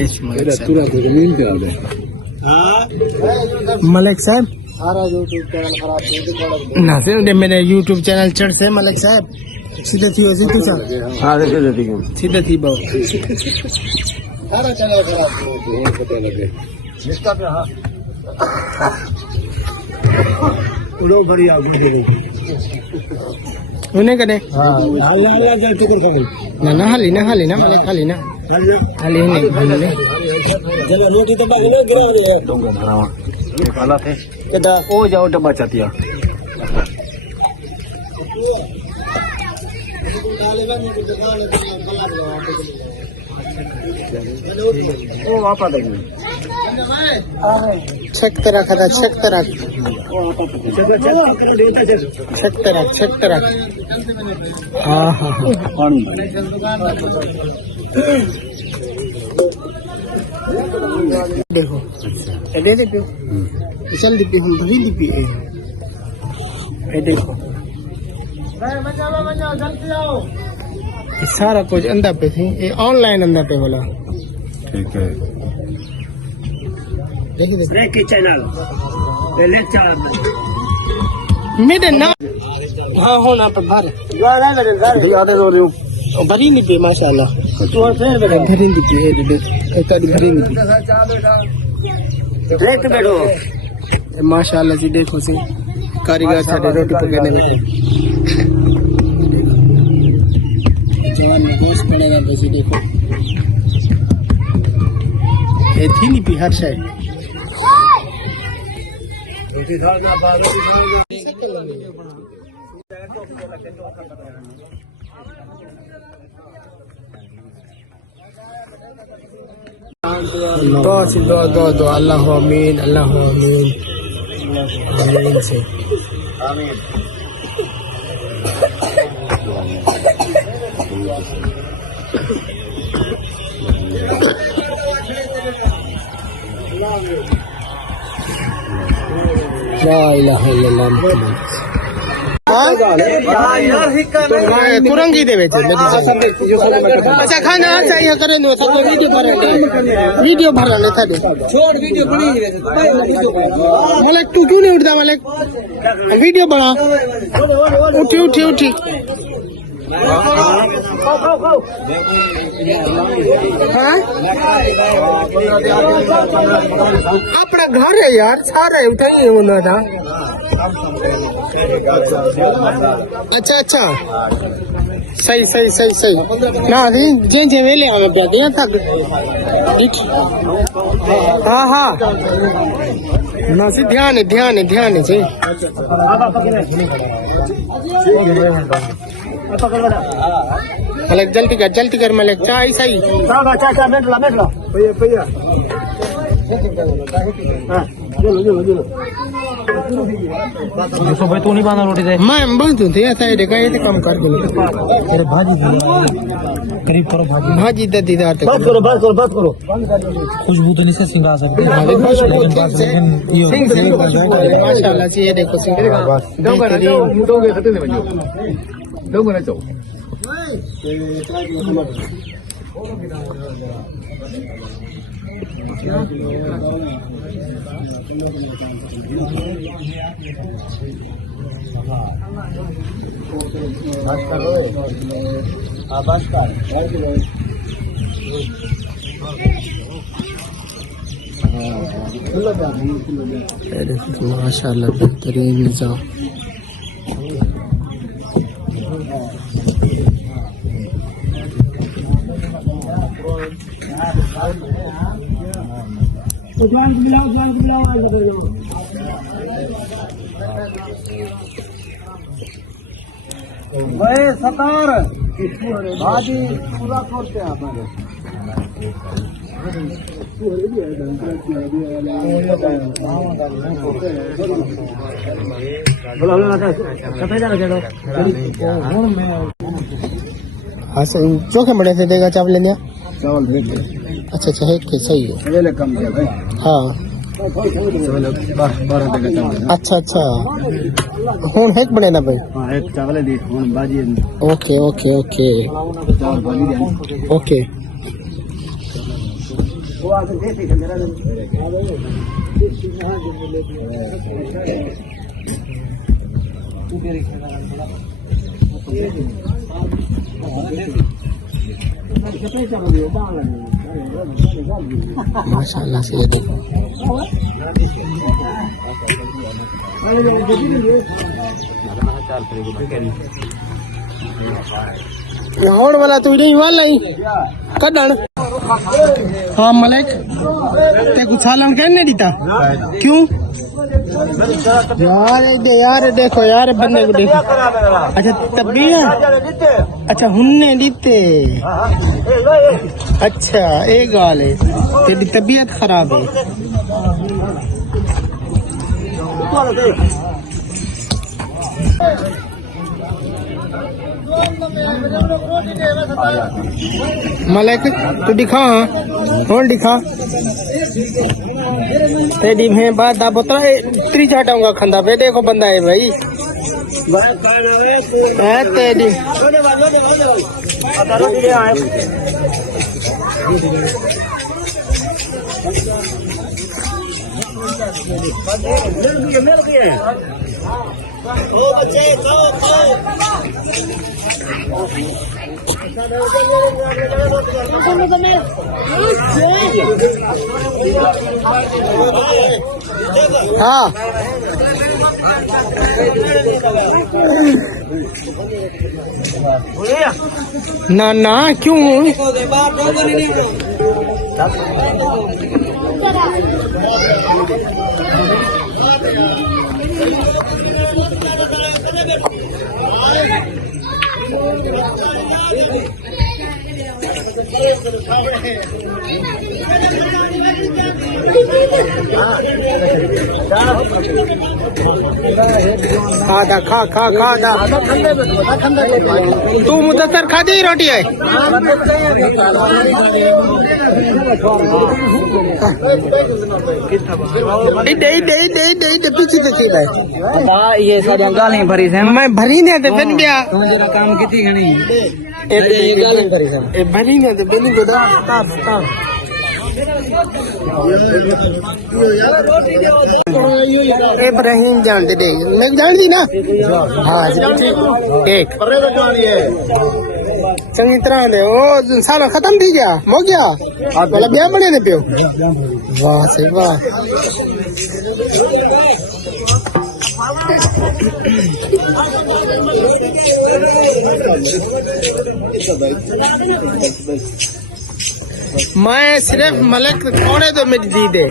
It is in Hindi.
ऐश मलिक साहब ना से मेरे यूट्यूब चैनल चढ़ से मलिक साहब सीधे थी हो सीधे सा हां सीधे थी बहु सारा चैनल खराब हो पता लगे जिसका पे हां उड़ो भरी आगे दे रही उन्हें करे हां हाल जाते कर खाओ ना हाली ना मलिक हाली ना हाली नहीं चलो रोटी तो बाग में गिरा दे डोंगा धरावा काला थे केदा ओ जाओ डब्बा चातिया ओ वापा देंगे छक तरह खाता छक तरह हाँ हाँ देखो दे दे पियो चल दे पियो हम भी दी पिए ये देखो जल्दी आओ सारा कुछ अंदर पे थी ये ऑनलाइन अंदर पे बोला ठीक है देखिए के चैनल पहले चार मेरे ना हाँ होना पर भर आधे सो रही हूँ भरी नहीं पे माशाल्लाह भरी नहीं पे एक आधी भरी नहीं देख बैठो माशाल्लाह जी देखो सी कारीगर साढ़े रोटी पकाने बैठे जवान में गोश्त पड़ेगा बस देखो ये थी नहीं पी हर शायद रोटी खाना दो अल्लाह आमीन से आमीन ला इलाहा इल्लल्लाह कुरंगी दे बेटे अच्छा खाना चाहिए करे नो सब वीडियो भरा ले था छोड़ वीडियो बनी मलिक तू क्यों नहीं उठता मलिक वीडियो बना उठी अपना घर है यार सारा उठाइए होना था अच्छा सही ना जे वेले आवे पिया दिया तक हाँ ना से ध्यान है से मलिक जल्दी कर मलिक चाय सही चाय बैठ ला भैया देखो भाई तू नहीं बांधा रोटी दे मैं बांधू थे ऐसा है देखा ये काम कर बोले अरे भाजी करीब करो भाजी दे दीदार तक बात करो खुशबू तो नहीं से सिंगा सकती माशाल्लाह जी ये देखो दोगे खतने में दोगे ना चो माशाल्लाह बेहतरीन निजाम भाई सतार भाजी पूरा करते हैं हमारे हाँ चोखे बड़े से देगा चावल लेने चावल अच्छा है कि सही है कम भाई हाँ अच्छा हूँ एक बने ना भाई हाँ एक चावल दी हूँ बाजी ओके माशाल्लाह से देखो होड़ वाला तू नहीं वाला ही कड़न हाँ मलिक ते कुछ सालन कहने दीता क्यों यार देखो यार बंदे को देखो अच्छा तभी है अच्छा हुन्ने दीते अच्छा एक गाल है तेरी तबीयत खराब है मलिक तू दिखा कौन दिखा तेरी में बात दा पुत्र त्री चाटाऊंगा खंदा पे देखो बंदा है भाई है तेरी हाँ ना ना क्यों खादा खा खा खादा तू मुदस्सर खादी रोटी है पीछे ये सारी गालें भरी से मैं भरी ने ते बन गया काम की घनी भरी ने ते बन गया इब्राहिम जान दे मैं जान दी ना हाँ एक चंगी तरह दे ओ सारा खत्म थी गया हो गया वाला ब्याह बने ने पियो वाह से वाह मैं सिर्फ मलिक कौन है तो मेरी जीत है